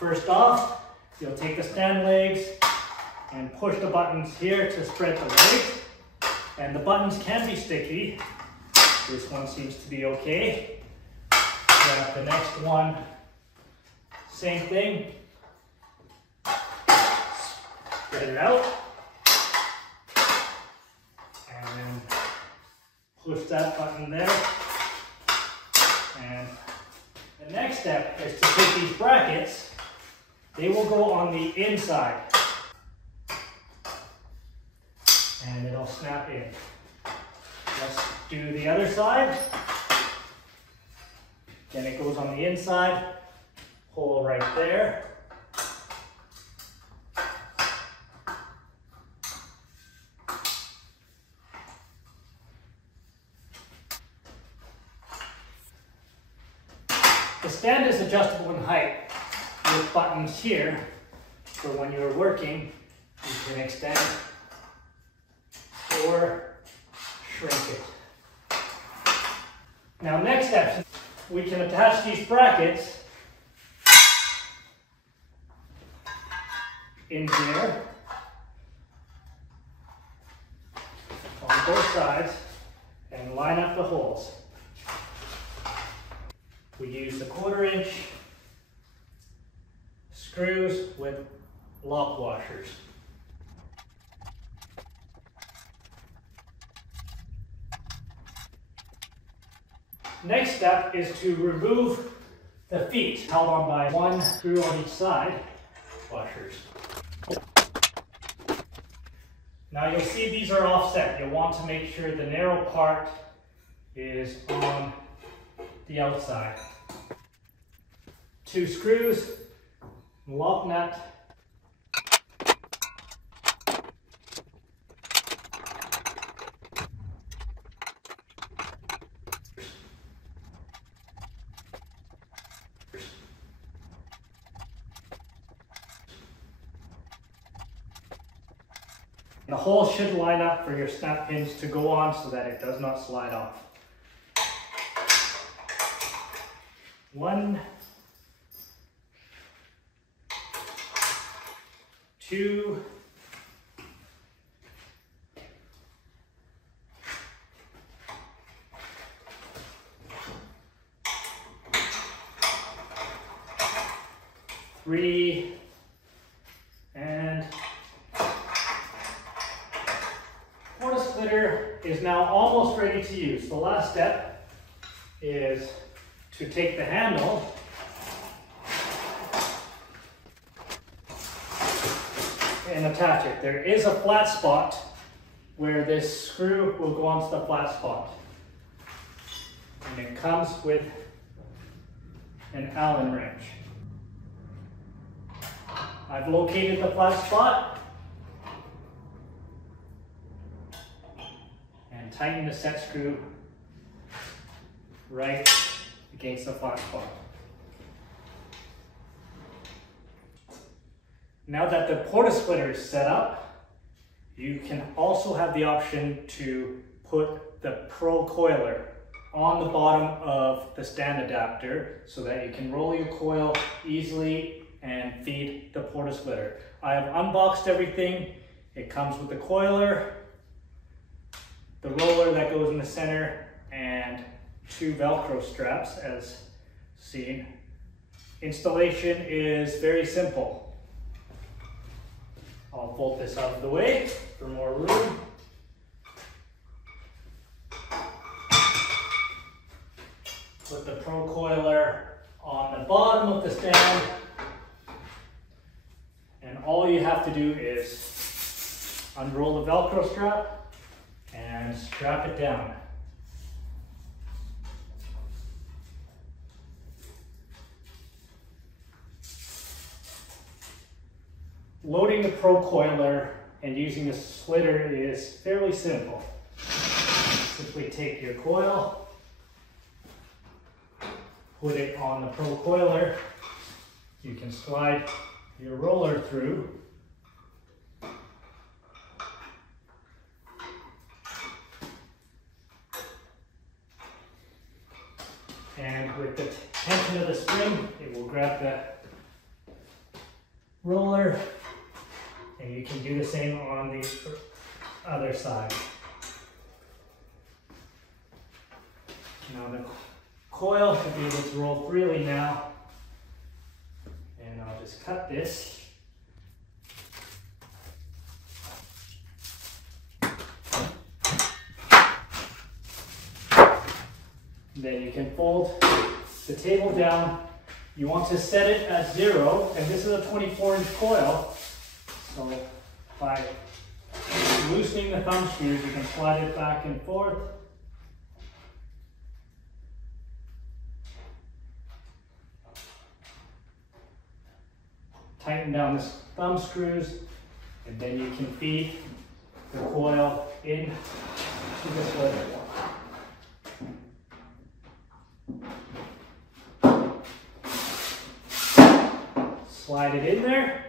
First off, you'll take the stand legs and push the buttons here to spread the legs. And the buttons can be sticky. This one seems to be okay. Grab the next one, same thing. Spread it out. And then push that button there. And the next step is to take these brackets. They will go on the inside. And it'll snap in. Let's do the other side. Then it goes on the inside, hole right there. The stand is adjustable in height with buttons here for when you're working. You can extend or shrink it. Now next step, we can attach these brackets in here on both sides and line up the holes. We use the 1/4 inch screws with lock washers. Next step is to remove the feet held on by one screw on each side, washers. Now you'll see these are offset. You'll want to make sure the narrow part is on the outside. 2 screws, lock nut, the hole should line up for your snap pins to go on so that it does not slide off. 1, 2, 3, and Port-O-Slitter is now almost ready to use. The last step is to take the handle and attach it. There is a flat spot where this screw will go onto the flat spot. And it comes with an Allen wrench. I've located the flat spot and tighten the set screw right against the flat spot. Now that the Port-O-Slitter is set up, you can also have the option to put the PRO Coiler on the bottom of the stand adapter so that you can roll your coil easily and feed the Port-O-Slitter. I have unboxed everything. It comes with the coiler, the roller that goes in the center, and 2 Velcro straps as seen. Installation is very simple. I'll fold this out of the way for more room. Put the PRO Coiler on the bottom of the stand. And all you have to do is unroll the Velcro strap and strap it down. Loading the PRO Coiler and using a slitter is fairly simple. Simply take your coil, put it on the PRO Coiler. You can slide your roller through. And with the tension of the spring, it will grab the roller, and you can do the same on the other side. Now the coil should be able to roll freely now, and I'll just cut this. Then you can fold the table down. You want to set it at 0, and this is a 24-inch coil, so by loosening the thumb screws, you can slide it back and forth. Tighten down the thumb screws, and then you can feed the coil in to the slitter. Slide it in there.